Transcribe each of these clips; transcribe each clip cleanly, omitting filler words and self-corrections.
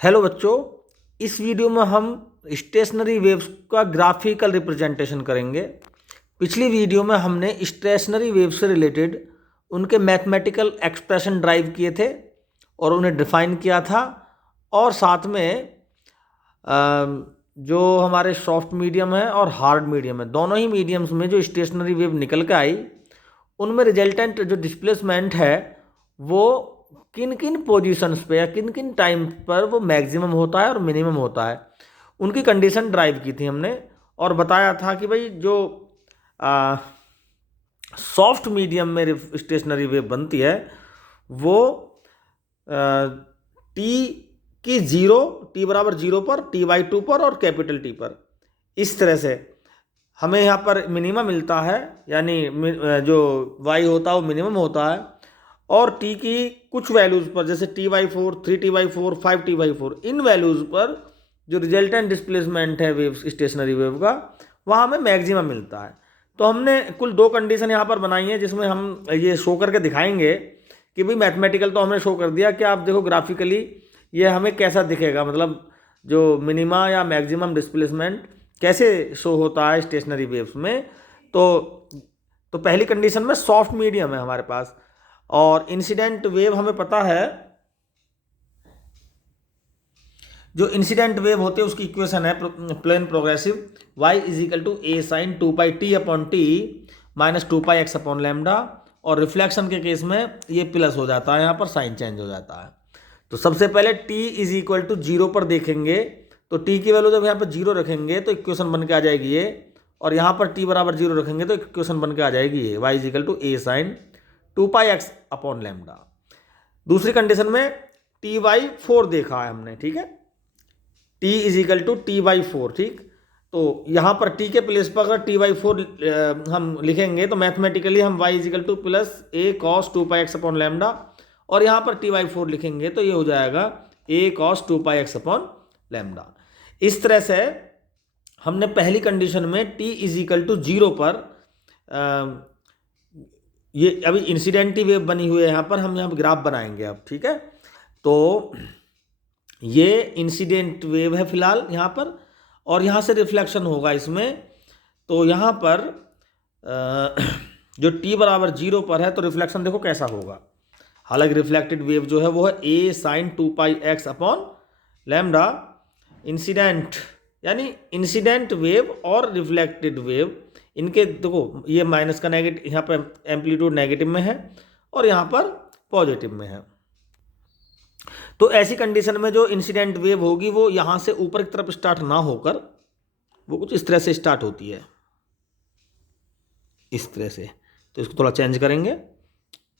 Hello बच्चों, इस video में हम स्टेशनरी वेव्स का ग्राफिकल रिप्रेजेंटेशन करेंगे। पिछली वीडियो में हमने स्टेशनरी वेव्स से रिलेटेड उनके मैथमेटिकल एक्सप्रेशन ड्राइव किए थे और उन्हें डिफाइन किया था, और साथ में जो हमारे सॉफ्ट मीडियम है और हार्ड मीडियम है, दोनों ही मीडियम्स में जो स्टेशनरी वेव निकल के आई उनमें रिजल्टेंट जो डिस्प्लेसमेंट है वो किन किन पोजीशंस पे या किन किन टाइम पर वो मैक्सिमम होता है और मिनिमम होता है, उनकी कंडीशन ड्राइव की थी हमने। और बताया था कि भाई जो सॉफ्ट मीडियम में स्टेशनरी वेव बनती है वो टी की जीरो, टी बराबर जीरो पर, टी बाई टू पर और कैपिटल टी पर, इस तरह से हमें यहाँ पर मिनिमम मिलता है, यानी जो वाई होता है वो मिनिमम होता है। और टी की कुछ वैल्यूज़ पर, जैसे T by four, three T by four, five T by four, in values पर जो रिजल्टेंट डिस्प्लेसमेंट है वेव, स्टेशनरी वेव का, वहाँ हमें मैक्सिमम मिलता है। तो हमने कुल दो कंडीशन यहाँ पर बनाई है जिसमें हम ये शो करके दिखाएंगे कि भाई मैथमेटिकल तो हमने शो कर दिया कि आप देखो ग्राफिकली ये हमें कैसा दिखेगा, मतलब जो मिनिमा या मैक्सिमम डिस्प्लेसमेंट कैसे शो होता है स्टेशनरी वेव्स में। तो पहली कंडीशन में सॉफ्ट मीडियम है हमारे पास, और इंसिडेंट वेव हमें पता है, जो इंसिडेंट वेव होते हैं उसकी इक्वेशन है plane progressive y is equal to A sine two pi T upon T minus two pi X upon lambda, और रिफ्लेक्शन के केस में ये प्लस हो जाता है, यहाँ पर साइन चेंज हो जाता है। तो सबसे पहले t is equal to zero पर देखेंगे, तो t की वैल्यू जब यहाँ पर जीरो रखेंगे तो इक्वेशन बन के आ जाएगी ये, और यहाँ पर t बराबर जीरो रखेंगे तो इक्वेशन बन के आ जाएगी ये y is equal to A sine two pi X upon lambda. दूसरी कंडीशन में टी बाई फोर देखा है हमने, ठीक है, T is equal to T by four, ठीक। तो यहाँ पर टी के प्लेस पर अगर टी बाई फोर हम लिखेंगे तो मैथमेटिकली हम Y is equal to plus A cos two pi X upon lambda, और यहाँ पर टी बाई फोर लिखेंगे तो ये हो जाएगा A cos two pi X upon lambda. इस तरह से हमने पहली कंडीशन में T is equal to zero पर ये अभी इंसिडेंटी वेव बनी हुई है, यहाँ पर हम यहाँ ग्राफ बनाएंगे अब, ठीक है। तो ये इंसिडेंट वेव है फिलहाल यहाँ पर, और यहाँ से रिफ्लेक्शन होगा इसमें। तो यहाँ पर जो t बराबर जीरो पर है तो रिफ्लेक्शन देखो कैसा होगा। हालांकि रिफ्लेक्टेड वेव जो है वो है a sign two pi X upon lambda. Incident यानी इंसिडेंट वेव और रिफ्लेक्टेड वेव, इनके देखो ये माइनस का नेगेटिव, यहाँ पर एम्पलीट्यूड नेगेटिव में है और यहाँ पर पॉजिटिव में है। तो ऐसी कंडीशन में जो इंसिडेंट वेव होगी वो यहाँ से ऊपर की तरफ स्टार्ट ना होकर वो कुछ इस तरह से स्टार्ट होती है, इस तरह से। तो इसको थोड़ा चेंज करेंगे,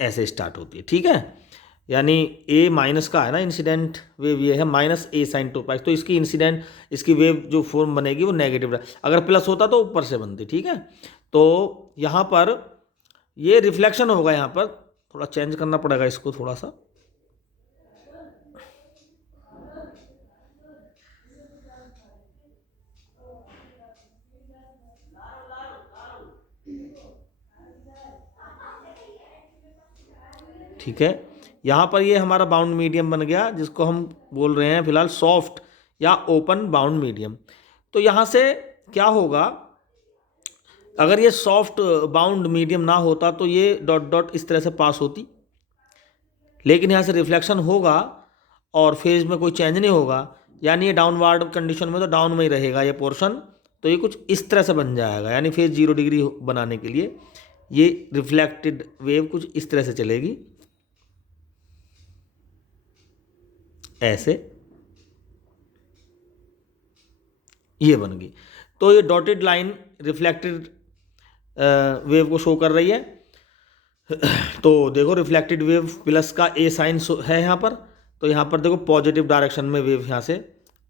ऐसे स्टार्ट होती है, ठीक है। यानी ए माइनस का है ना इंसिडेंट वेव, ये है माइनस ए साइन टू पाई, तो इसकी इंसिडेंट, इसकी वेव जो फॉर्म बनेगी वो नेगेटिव, अगर प्लस होता तो ऊपर से बनती, ठीक है। तो यहाँ पर ये रिफ्लेक्शन होगा, यहाँ पर थोड़ा चेंज करना पड़ेगा इसको थोड़ा सा। ठीक है, यहाँ पर ये हमारा बाउंड मीडियम बन गया जिसको हम बोल रहे हैं फिलहाल सॉफ्ट या ओपन बाउंड मीडियम। तो यहाँ से क्या होगा, अगर ये सॉफ्ट बाउंड मीडियम ना होता तो ये डॉट डॉट इस तरह से पास होती, लेकिन यहाँ से रिफ्लेक्शन होगा और फेज में कोई चेंज नहीं होगा, यानी ये डाउनवर्ड कंडीशन में तो डाउन में ही रहेगा ये पोर्शन। तो ये कुछ इस तरह से बन जाएगा, यानी फेज 0 डिग्री बनाने के लिए ये रिफ्लेक्टेड वेव कुछ इस तरह से चलेगी, ऐसे ये बन गई। तो ये डॉटेड लाइन रिफ्लेक्टेड वेव को शो कर रही है। तो देखो रिफ्लेक्टेड वेव प्लस का ए साइन है यहाँ पर, तो यहाँ पर देखो पॉजिटिव डायरेक्शन में वेव यहाँ से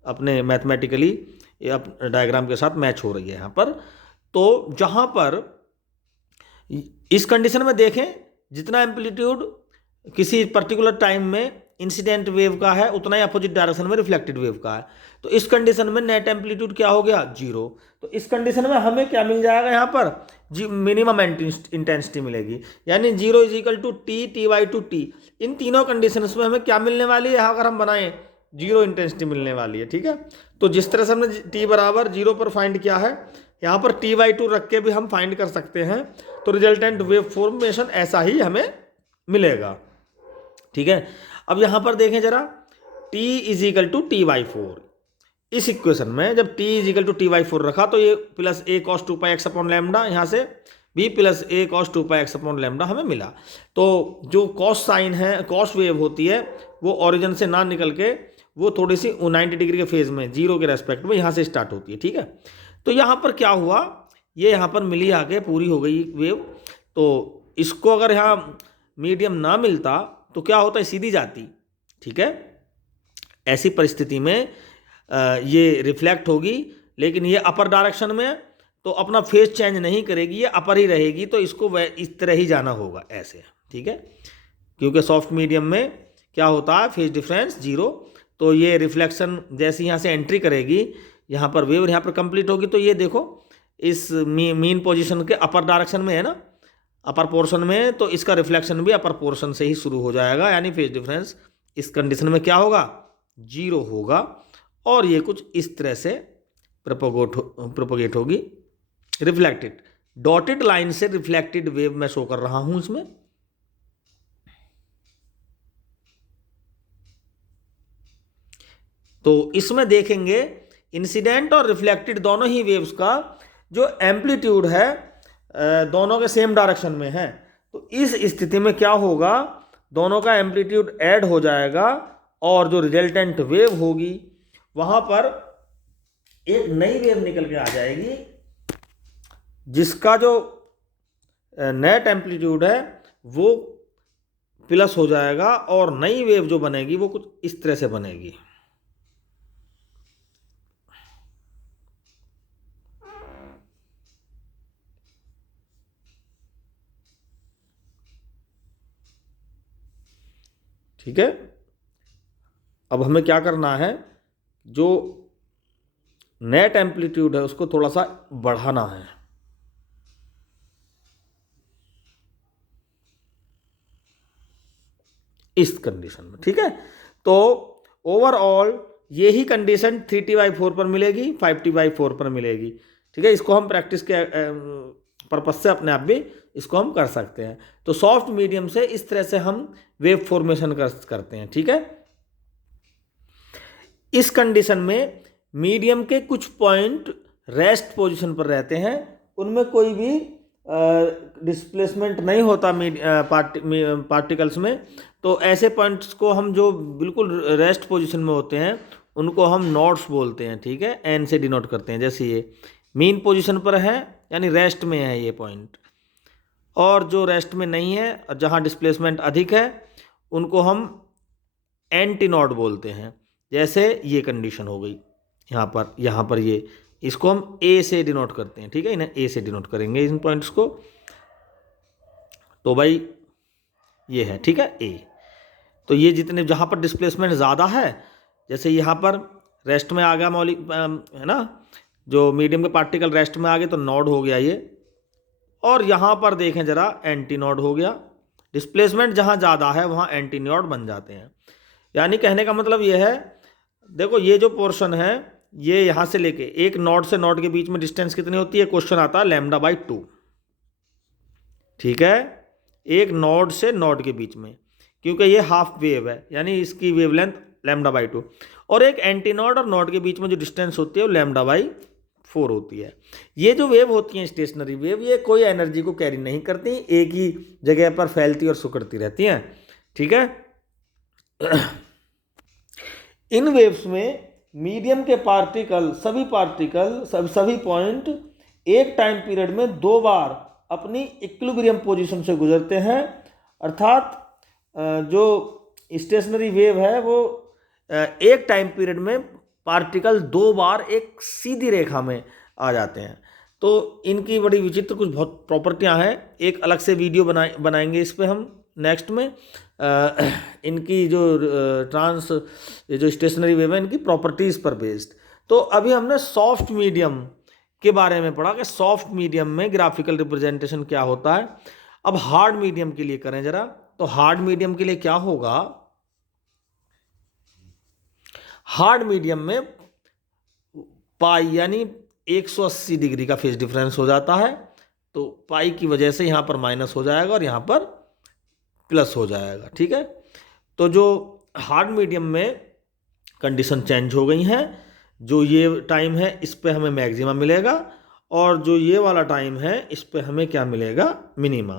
अपने मैथमेटिकली डायग्राम के साथ मैच हो रही है यहाँ पर। तो जहाँ पर इस कंडीशन में देखें जितना एम्पलीट्यूड किसी पर्टिकुलर टाइम में इंसिडेंट वेव का है उतना ही अपोजिट डायरेक्शन में रिफ्लेक्टेड वेव का है। तो इस कंडीशन में नेट एम्पलीट्यूड क्या हो गया, जीरो। तो इस कंडीशन में हमें क्या मिल जाएगा, यहाँ पर मिनिमम इंटेंसिटी मिलेगी, यानी zero is equal to T, T by two T. इन तीनों कंडीशंस में हमें क्या मिलने वाली है, अगर हम बनाएं जीरो इंटेंसिटी मिलने वाली है। ठीक है, तो जिस तरह से हमने t बराबर 0 पर फाइंड किया है, यहाँ पर t/2 रख के भी हम फाइंड कर सकते हैं। तो रिजल्टेंट वेव फॉर्मेशन ऐसा ही हमें मिलेगा। ठीक है, अब यहाँ पर देखें जरा, t = t/4। इस इक्वेशन में जब t = t/4 रखा तो ये plus a cos 2πx upon lambda, यहाँ से b plus a cos 2πx upon lambda हमें मिला। तो जो कॉस साइन है, कॉस वेव होती है, वो ओरिजिन से ना निकल के वो थोड़ी सी 90 डिग्री के फेज में, जीरो के रेस्पेक्ट में यहाँ से स्टार्ट होती है। ठीक है, तो यहाँ पर क्या हुआ, ये यहाँ पर मिली आके पूरी हो गई वेव। तो इसको अगर यहाँ मीडियम ना मिलता तो क्या होता है, सीधी जाती। ठीक है, ऐसी परिस्थिति में ये रिफ्लेक्ट होगी, लेकिन ये अपर डायरेक्शन में तो अपना फेज चेंज नहीं करेगी, ये अपर ही रहेगी। तो इसको इस तरह ही जाना होगा, ऐसे। ठीक है, क्योंकि सॉफ्ट मीडियम में क्या होता है, फेज डिफरेंस जीरो। तो ये रिफ्लेक्शन जैसे यहाँ से एंट्री करेगी, यहाँ पर वेव यहाँ पर कंप्लीट होगी। तो ये देखो, इस मीन पोजीशन के अपर डायरेक्शन में है ना, अपर पोर्शन में, तो इसका रिफ्लेक्शन भी अपर पोर्शन से ही शुरू हो जाएगा, यानी फेज डिफरेंस इस कंडीशन में क्या होगा, जीरो होगा। और ये कुछ इस तरह से प्रोपोगेट होगी, रिफ्लेक्टेड। डॉटेड लाइन से रिफ्लेक्टेड वेव मैं शो कर रहा हूं इसमें। तो इसमें देखेंगे इंसिडेंट और रिफ्लेक्टेड दोनों ही वेव्स का जो एम्पलीट्यूड है दोनों के सेम डायरेक्शन में है। तो इस स्थिति में क्या होगा, दोनों का एम्पलीट्यूड ऐड हो जाएगा और जो रिजल्टेंट वेव होगी वहां पर एक नई वेव निकल के आ जाएगी, जिसका जो नेट एम्पलीट्यूड है वो प्लस हो जाएगा और नई वेव जो बनेगी वो कुछ इस तरह से बनेगी। ठीक है, अब हमें क्या करना है, जो नेट एम्पलीट्यूड है उसको थोड़ा सा बढ़ाना है। इस कंडीशन में। ठीक है, तो ओवरऑल यही कंडीशन 3t/4 पर मिलेगी, 5t/4 पर मिलेगी। ठीक है, इसको हम प्रैक्टिस के पर्पज से अपने आप भी इसको हम कर सकते हैं। तो सॉफ्ट मीडियम से इस तरह से हम वेव फॉर्मेशन करते हैं। ठीक है, इस कंडीशन में मीडियम के कुछ पॉइंट रेस्ट पोजीशन पर रहते हैं, उनमें कोई भी डिस्प्लेसमेंट नहीं होता पार्टिकल्स में। तो ऐसे पॉइंट्स को हम जो बिल्कुल रेस्ट पोजीशन में होते हैं उनको हम नोड्स बोलते हैं। ठीक है, एन से डिनोट करते हैं। जैसे ये मीन पोजीशन पर है यानी रेस्ट में है ये पॉइंट, और जो रेस्ट में नहीं है और जहाँ डिस्प्लेसमेंट अधिक है उनको हम एंटी नोड बोलते हैं। जैसे ये कंडीशन हो गई यहाँ पर ये, इसको हम ए से डिनोट करते हैं। ठीक है, इन्हें ए से डिनोट करेंगे इन पॉइंट्स को। तो भाई ये है, ठीक है, ए। तो ये जितने जहाँ पर डिस्प्लेसमेंट ज़्यादा है, जैसे यहाँ पर रेस्ट में आ गया है ना, जो मीडियम के पार्टिकल रेस्ट में आ गए तो नोड हो गया ये। और यहाँ पर देखें जरा, एंटी नोड हो गया। डिस्प्लेसमेंट जहाँ ज़्यादा है वहाँ एंटी नोड बन जाते हैं। यानी कहने का मतलब ये है, देखो ये जो पोर्शन है ये यहाँ से लेके एक नोड से नोड के बीच में डिस्टेंस कितनी होती है, क्वेश्चन आता है λ/2। ठीक है, एक नोड से नोड के बीच में, क्योंकि ये हाफ वेव है यानी इसकी वेवलेंथ λ/2, और एक एंटी नोड और नोड के बीच में जो डिस्टेंस होती है वो λ/4 होती है। ये जो वेव होती है स्टेशनरी वेव, ये कोई एनर्जी को कैरी नहीं करती, एक ही जगह पर फैलती और सिकुड़ती रहती हैं। ठीक है, इन वेव्स में मीडियम के सभी पॉइंट एक टाइम पीरियड में 2 बार अपनी इक्विलिब्रियम पोजीशन से गुजरते हैं। अर्थात जो स्टेशनरी वेव है वो एक टाइम पीरियड में पार्टिकल 2 बार एक सीधी रेखा में आ जाते हैं। तो इनकी बड़ी विचित्र कुछ बहुत प्रॉपर्टियां हैं, एक अलग से वीडियो बनाएंगे इस पे हम नेक्स्ट में। इनकी जो जो स्टेशनरी वेव है इनकी प्रॉपर्टीज़ पर बेस्ड। तो अभी हमने सॉफ्ट मीडियम के बारे में पढ़ा कि सॉफ्ट मीडियम में ग्राफिकल रिप्रेजेंटेशन क्या होता है। अब हार्ड मीडियम के लिए करें जरा, तो हार्ड मीडियम के लिए क्या होगा, हार्ड मीडियम में पाई यानी 180 डिग्री का फेज डिफरेंस हो जाता है, तो पाई की वजह से यहाँ पर माइनस हो जाएगा और यहाँ पर प्लस हो जाएगा। ठीक है, तो जो हार्ड मीडियम में कंडीशन चेंज हो गई हैं, जो ये टाइम है इस पे हमें मैक्सिमा मिलेगा और जो ये वाला टाइम है इस पे हमें क्या मिलेगा, मिनिमा।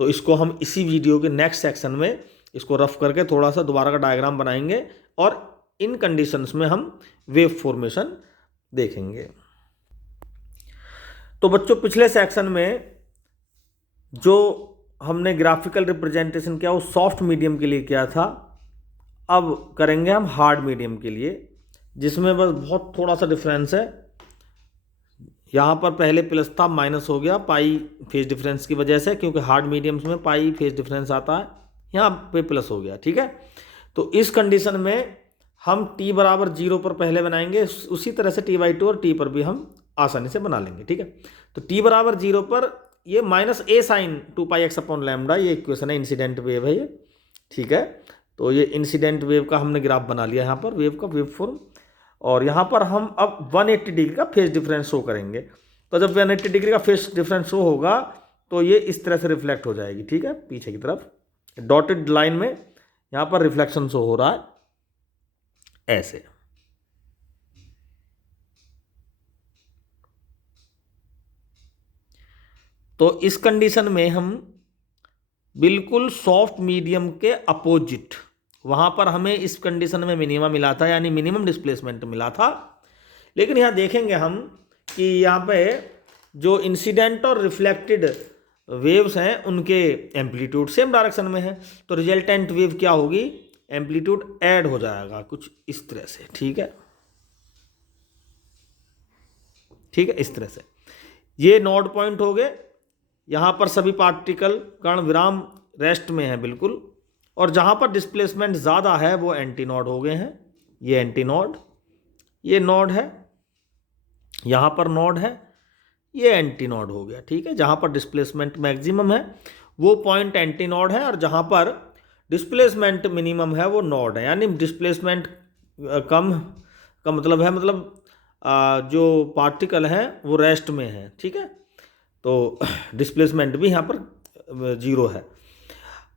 तो इसको हम इसी वीडियो के नेक्स्ट सेक्शन में इसको रफ करके थोड़ा सा दोबारा का डायग्राम बनाएंगे और इन कंडीशंस में हम वेव फॉर्मेशन देखेंगे। तो बच्चों पिछले सेक्शन में जो हमने ग्राफिकल रिप्रेजेंटेशन किया वो सॉफ्ट मीडियम के लिए किया था, अब करेंगे हम हार्ड मीडियम के लिए, जिसमें बस बहुत थोड़ा सा डिफरेंस है। यहाँ पर पहले प्लस था, माइनस हो गया पाई फेज डिफरेंस की वजह से, क्योंकि हार्ड मीडियम्स में पाई फेज डिफरेंस आता है, यहाँ पे प्लस हो गया। ठीक है, तो इस कंडीशन में हम t बराबर 0 पर पहले बनाएंगे, उसी तरह से t/2 और t पर भी हम आसानी से बना लेंगे। ठीक है, तो t बराबर 0 पर ये माइनस a साइन 2πx/λ, ये इक्वेशन है, इंसिडेंट वेव है ये। ठीक है, तो ये इंसिडेंट वेव का हमने ग्राफ बना लिया यहाँ पर, वेव का वेव फॉर्म, और यहाँ पर हम अब 180 डिग्री का फेज डिफरेंस शो करेंगे। तो जब 180 डिग्री का फेज डिफरेंस शो होगा तो ये इस तरह से रिफ्लेक्ट हो जाएगी। ठीक है, पीछे की तरफ डॉटेड लाइन में यहाँ पर रिफ्लेक्शन शो हो रहा है ऐसे। तो इस कंडीशन में हम बिल्कुल सॉफ्ट मीडियम के अपोजिट, वहां पर हमें इस कंडीशन में मिनिमम मिला था, यानी मिनिमम डिस्प्लेसमेंट मिला था, लेकिन यहाँ देखेंगे हम कि यहाँ पे जो इंसिडेंट और रिफ्लेक्टेड वेव्स हैं उनके एम्पलीट्यूड सेम डायरेक्शन में है, तो रिजल्टेंट वेव क्या होगी, एम्पलीट्यूड ऐड हो जाएगा कुछ इस तरह से। ठीक है, ठीक है, इस तरह से ये नोड पॉइंट हो गए। यहाँ पर सभी पार्टिकल कण विराम रेस्ट में है बिल्कुल, और जहाँ पर डिस्प्लेसमेंट ज़्यादा है वो एंटी नोड हो गए हैं। ये एंटी नोड, ये नोड है, यहाँ पर नोड है, ये एंटी नोड हो गया। ठीक है, जहाँ पर डिस्प्लेसमेंट मैक्सिमम है वो पॉइंट एंटी नोड है, और जहाँ पर डिस्प्लेसमेंट मिनिमम है वो नोड है, यानी डिस्प्लेसमेंट कम का मतलब है, जो पार्टिकल हैं वो रेस्ट में है। ठीक है, तो डिस्प्लेसमेंट भी यहाँ पर 0 है।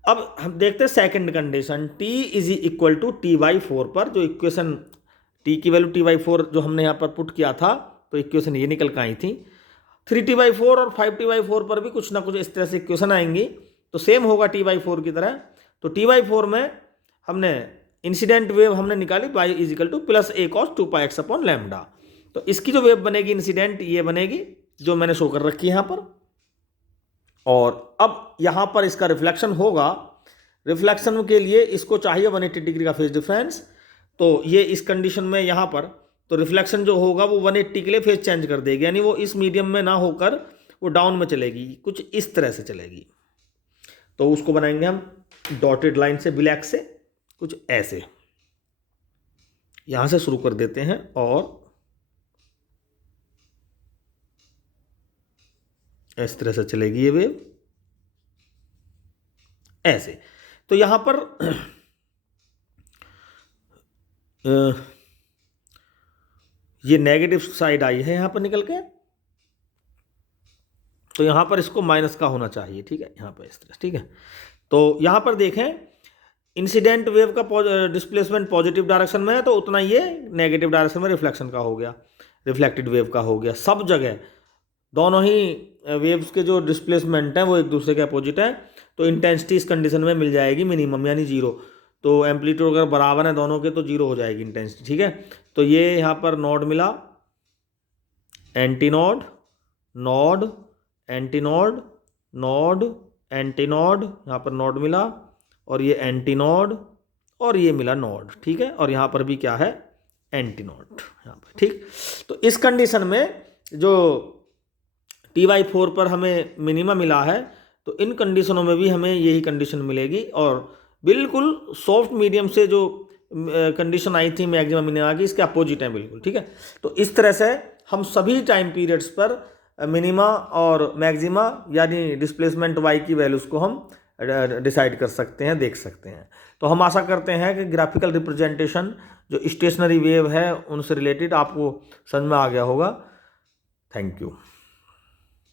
अब हम देखते हैं सेकंड कंडीशन, t = t/4 पर, जो इक्वेशन t की वैल्यू t/4 जो हमने यहाँ पर पुट किया था, तो इक्वेशन ये निकल कर आई थी। 3t/4 और 5t/4 पर भी कुछ ना कुछ इस तरह से इक्वेशन आएंगी, तो सेम होगा t/4 की तरह। तो t/4 में हमने इंसिडेंट वेव हमने निकाली y = +a cos 2πx/λ। तो इसकी जो वेव बनेगी इंसिडेंट, ये बनेगी जो मैंने शो कर रखी है यहाँ पर, और अब यहाँ पर इसका रिफ्लेक्शन होगा। रिफ्लेक्शन के लिए इसको चाहिए 180 डिग्री का फेज डिफरेंस, तो ये इस कंडीशन में यहाँ पर तो रिफ्लेक्शन जो होगा वो 180 के लिए फेज चेंज कर देगी, यानी वो इस मीडियम में ना होकर वो डाउन में चलेगी, कुछ इस तरह से चलेगी। तो उसको बनाएंगे हम डॉटेड लाइन से, ब्लैक से, कुछ ऐसे यहाँ से शुरू कर देते हैं और इस तरह से चलेगी ये वेव ऐसे। तो यहां पर ये नेगेटिव साइड आई है यहां पर निकल के, तो यहां पर इसको माइनस का होना चाहिए। ठीक है, यहां पर इस तरह। ठीक है, तो यहां पर देखें इंसिडेंट वेव का डिस्प्लेसमेंट पॉजिटिव डायरेक्शन में है, तो उतना ये नेगेटिव डायरेक्शन में रिफ्लेक्शन का हो गया, रिफ्लेक्टेड वेव का हो गया। सब जगह दोनों ही वेव्स के जो डिस्प्लेसमेंट हैं वो एक दूसरे के अपोजिट हैं, तो इंटेंसिटी इस कंडीशन में मिल जाएगी मिनिमम, यानी 0। तो एम्पलीट्यूड अगर बराबर है दोनों के तो 0 हो जाएगी इंटेंसिटी। ठीक है, तो ये यहाँ पर नोड मिला, anti node, node, anti node, node, anti node, यहाँ पर नोड मिला, और ये एंटी नोड, और ये मिला नोड। ठीक है, और यहाँ पर भी क्या है, एंटी नोड यहाँ पर। ठीक, तो इस कंडीशन में जो t/4 पर हमें मिनिमम मिला है, तो इन कंडीशनों में भी हमें यही कंडीशन मिलेगी, और बिल्कुल सॉफ्ट मीडियम से जो कंडीशन आई थी मैक्सिमम मिनिमा की, इसके अपोजिट है बिल्कुल। ठीक है, तो इस तरह से हम सभी टाइम पीरियड्स पर मिनिमा और मैक्सिमा यानी डिस्प्लेसमेंट y की वैल्यूज़ को हम डिसाइड कर सकते हैं, देख सकते हैं। तो हम आशा करते हैं कि ग्राफिकल रिप्रेजेंटेशन जो स्टेशनरी वेव है उनसे रिलेटेड आपको समझ में आ गया होगा। Thank you.